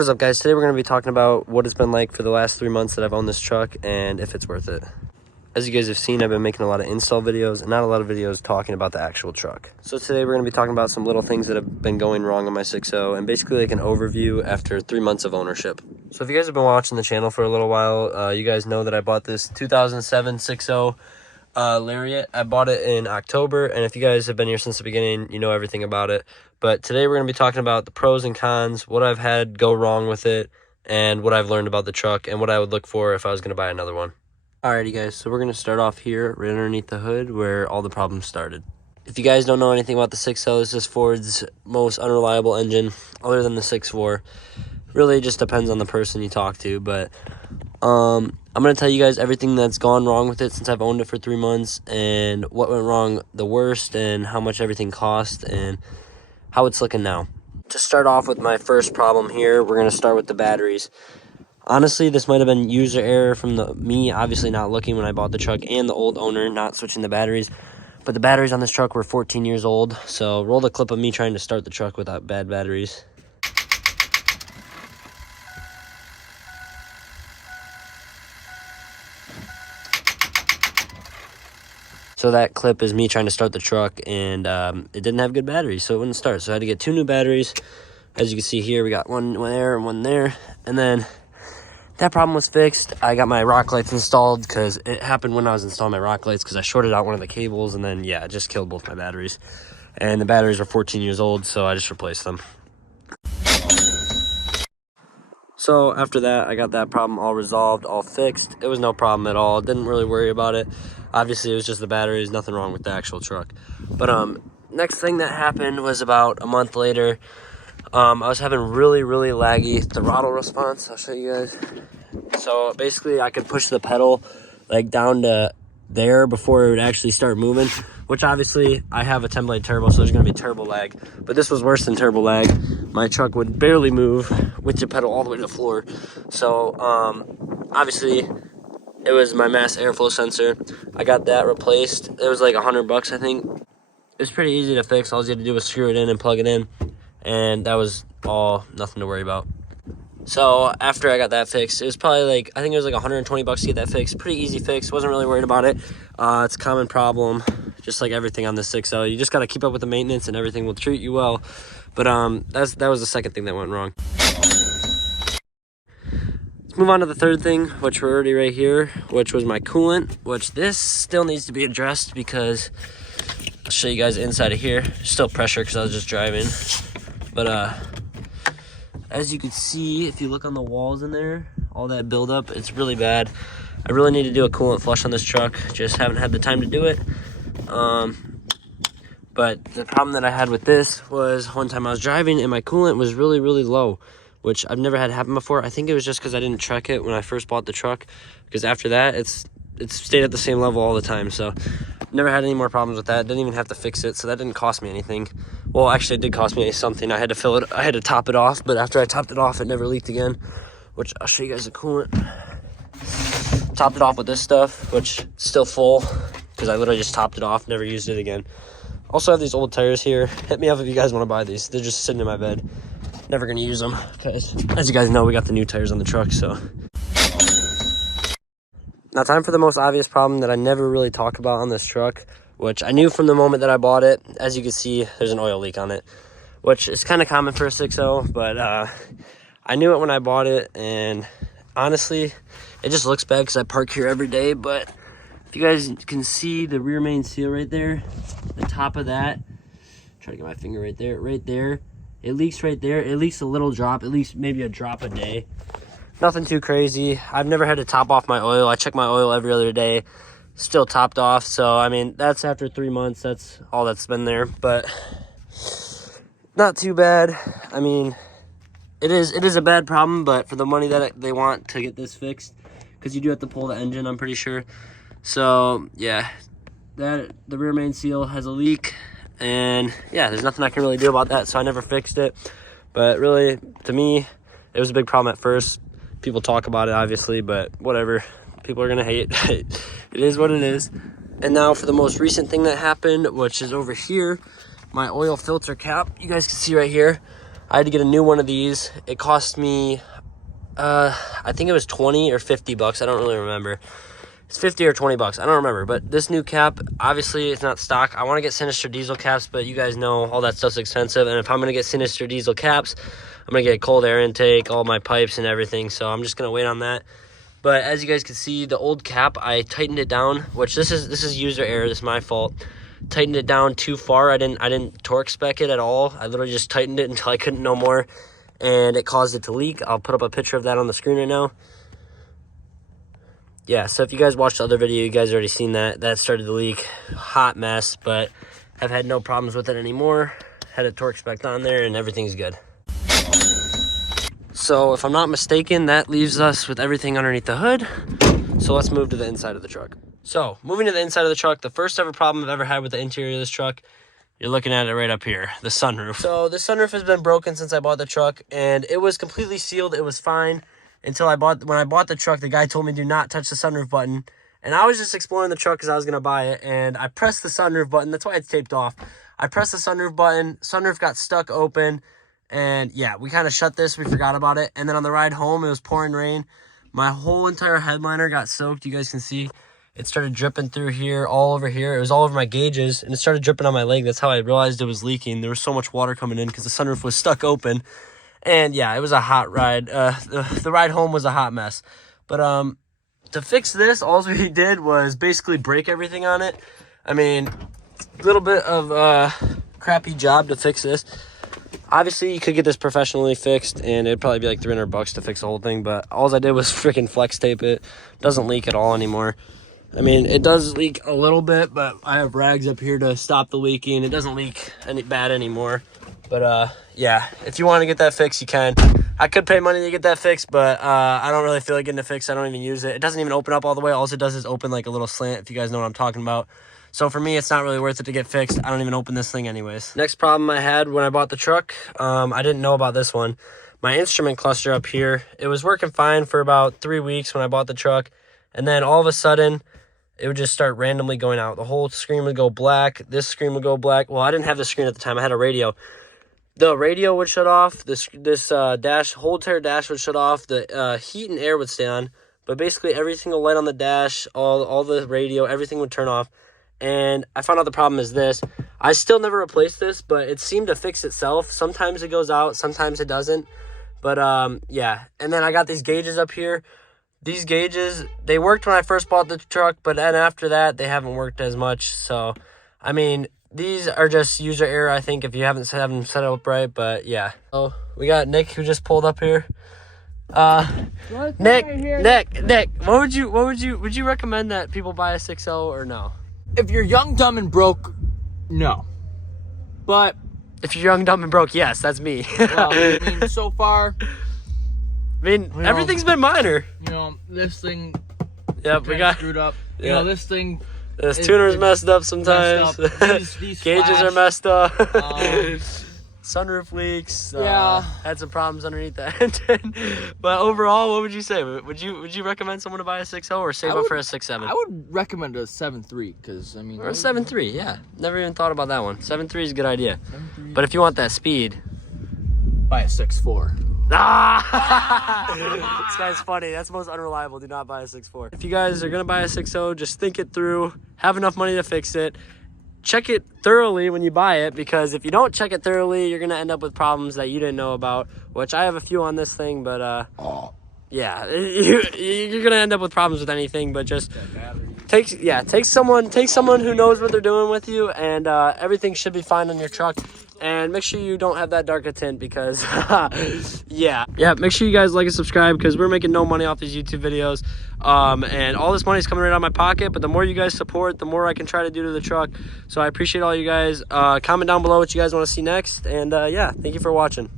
What is up, guys? Today we're going to be talking about what it's been like for the last 3 months that I've owned this truck and if it's worth it. As you guys have seen, I've been making a lot of install videos and not a lot of videos talking about the actual truck. So today we're going to be talking about some little things that have been going wrong on my 6.0 and basically like an overview after 3 months of ownership. So if you guys have been watching the channel for a little while, you guys know that I bought this 2007 6.0 Lariat. I bought it in October, and if you guys have been here since the beginning, you know everything about it. But today we're going to be talking about the pros and cons, what I've had go wrong with it, and what I've learned about the truck, and what I would look for if I was going to buy another one. Alrighty guys, so we're going to start off here right underneath the hood where all the problems started. If you guys don't know anything about the 6.0, this is Ford's most unreliable engine other than the 6.4. Really just depends on the person you talk to, but I'm going to tell you guys everything that's gone wrong with it since I've owned it for 3 months, and what went wrong the worst, and how much everything cost, and how it's looking now. To start off with my first problem here, we're going to start with the batteries. Honestly, this might have been user error from me obviously not looking when I bought the truck, and the old owner not switching the batteries. But the batteries on this truck were 14 years old, so roll the clip of me trying to start the truck without bad batteries. So that clip is me trying to start the truck, and it didn't have good batteries, so it wouldn't start. So I had to get 2 new batteries. As you can see here, we got one there and one there. And then that problem was fixed. I got my rock lights installed because it happened when I was installing my rock lights because I shorted out one of the cables, and then, yeah, it just killed both my batteries. And the batteries are 14 years old, so I just replaced them. So after that, I got that problem all resolved, all fixed. It was no problem at all. Didn't really worry about it. Obviously, it was just the batteries, nothing wrong with the actual truck. But next thing that happened was about a month later. I was having really laggy throttle response. I'll show you guys. So basically, I could push the pedal like down to there before it would actually start moving, which obviously I have a 10-blade turbo, so there's going to be turbo lag. But this was worse than turbo lag. My truck would barely move with the pedal all the way to the floor. So obviously it was my mass airflow sensor. I got that replaced. It was like $100, I think. It was pretty easy to fix. All you had to do was screw it in and plug it in, and that was all, nothing to worry about. So after I got that fixed, it was probably like, I think it was like $120 to get that fixed. Pretty easy fix. Wasn't really worried about it. It's a common problem, just like everything on the 6.0. You just got to keep up with the maintenance, and everything will treat you well. But that was the second thing that went wrong. Let's move on to the third thing, which we're already right here, which was my coolant, which this still needs to be addressed because I'll show you guys inside of here. Still pressure because I was just driving. But as you can see, if you look on the walls in there, all that buildup, it's really bad. I really need to do a coolant flush on this truck. Just haven't had the time to do it. But the problem that I had with this was one time I was driving and my coolant was really low, which I've never had happen before. I think it was just because I didn't check it when I first bought the truck, because after that, it's stayed at the same level all the time. So never had any more problems with that. Didn't even have to fix it, so that didn't cost me anything. Well, actually, it did cost me something. I had to fill it. I had to top it off, but after I topped it off, it never leaked again, which I'll show you guys the coolant. Topped it off with this stuff, which is still full because I literally just topped it off, never used it again. Also have these old tires here. Hit me up if you guys want to buy these. They're just sitting in my bed. Never going to use them because, as you guys know, we got the new tires on the truck, so. Now, time for the most obvious problem that I never really talk about on this truck, which I knew from the moment that I bought it. As you can see, there's an oil leak on it, which is kind of common for a 6.0, but I knew it when I bought it, and honestly, it just looks bad because I park here every day. But if you guys can see the rear main seal right there, the top of that, try to get my finger right there, it leaks right there. It leaks a little drop, at least maybe a drop a day. Nothing too crazy. I've never had to top off my oil. I check my oil every other day. Still topped off. So, I mean, that's after 3 months. That's all that's been there. But not too bad. I mean, it is a bad problem, but for the money that they want to get this fixed, because you do have to pull the engine, I'm pretty sure. So, yeah, the rear main seal has a leak. And, yeah, there's nothing I can really do about that. So I never fixed it. But really, to me, it was a big problem at first. People talk about it, obviously, but whatever. People are going to hate. It is what it is. And now for the most recent thing that happened, which is over here, my oil filter cap. You guys can see right here. I had to get a new one of these. It cost me, I think it was 20 or 50 bucks. I don't really remember. It's 50 or 20 bucks. I don't remember. But this new cap, obviously, it's not stock. I want to get Sinister diesel caps, but you guys know all that stuff's expensive. And if I'm going to get Sinister diesel caps, I'm going to get cold air intake, all my pipes and everything. So I'm just going to wait on that. But as you guys can see, the old cap, I tightened it down, which this is user error. This is my fault. Tightened it down too far. I didn't torque spec it at all. I literally just tightened it until I couldn't no more, and it caused it to leak. I'll put up a picture of that on the screen right now. Yeah, so if you guys watched the other video, you guys already seen that. That started to leak. Hot mess, but I've had no problems with it anymore. Had a torque spec on there, and everything's good. So if I'm not mistaken, that leaves us with everything underneath the hood. So let's move to the inside of the truck. So moving to the inside of the truck, the first ever problem I've ever had with the interior of this truck, you're looking at it right up here, the sunroof. So the sunroof has been broken since I bought the truck, and it was completely sealed. It was fine until when I bought the truck, the guy told me do not touch the sunroof button. And I was just exploring the truck because I was going to buy it, and I pressed the sunroof button. That's why it's taped off. I pressed the sunroof button. Sunroof got stuck open, and yeah, we kind of shut this. We forgot about it. And then on the ride home, it was pouring rain. My whole entire headliner got soaked. You guys can see it started dripping through here, all over here. It was all over my gauges, and it started dripping on my leg. That's how I realized it was leaking. There was so much water coming in because the sunroof was stuck open. And yeah, it was a hot ride. The ride home was a hot mess. But to fix this, all we did was basically break everything on it. I mean, a little bit of a crappy job to fix this. Obviously, you could get this professionally fixed, and it'd probably be like 300 bucks to fix the whole thing. But all I did was freaking flex tape it. Doesn't leak at all anymore. I mean, it does leak a little bit, but I have rags up here to stop the leaking. It doesn't leak any bad anymore. But yeah, if you want to get that fixed, you can. I could pay money to get that fixed, but I don't really feel like getting it fixed. I don't even use it. It doesn't even open up all the way. All it does is open like a little slant, if you guys know what I'm talking about. So for me, it's not really worth it to get fixed. I don't even open this thing anyways. Next problem I had when I bought the truck, I didn't know about this one. My instrument cluster up here, it was working fine for about 3 weeks when I bought the truck. And then all of a sudden, it would just start randomly going out. The whole screen would go black. This screen would go black. Well, I didn't have the screen at the time. I had a radio. The radio would shut off. This whole entire dash would shut off. The heat and air would stay on. But basically, every single light on the dash, all the radio, everything would turn off. And I found out the problem is this. I still never replaced this, but it seemed to fix itself. Sometimes it goes out. Sometimes it doesn't. But, yeah. And then I got these gauges up here. These gauges, they worked when I first bought the truck, but then after that, they haven't worked as much. So, I mean, these are just user error, I think, if you haven't them set up right. But, yeah. So, we got Nick, who just pulled up here. Nick, would you recommend that people buy a 6.0 or no? If you're young, dumb, and broke, no. But if you're young, dumb, and broke, yes, that's me. Well, I mean, so far, I mean, everything's been minor. You know, this thing. Yep, we got screwed up. Yeah. You know, this thing. This tuner's messed up sometimes. Messed up. These Gauges are messed up. Sunroof leaks. Yeah. Had some problems underneath the engine. But overall, what would you say? Would you recommend someone to buy a 6.0 or save up for a 6.7? I would recommend a 7.3 because, I mean... Or a 7.3, yeah. Never even thought about that one. 7.3 is a good idea. But if you want that speed... Buy a 6.4. Ah! This guy's funny. That's the most unreliable. Do not buy a 6.4. If you guys are going to buy a 6.0, just think it through. Have enough money to fix it. Check it thoroughly when you buy it, because if you don't check it thoroughly, you're going to end up with problems that you didn't know about, which I have a few on this thing, but yeah, you're going to end up with problems with anything, but just take someone who knows what they're doing with you, and everything should be fine on your truck. And make sure you don't have that darker tint, because yeah, make sure you guys like and subscribe, because we're making no money off these YouTube videos, and all this money is coming right out of my pocket. But the more you guys support, the more I can try to do to the truck. So I appreciate all you guys. Comment down below what you guys want to see next, and yeah, thank you for watching.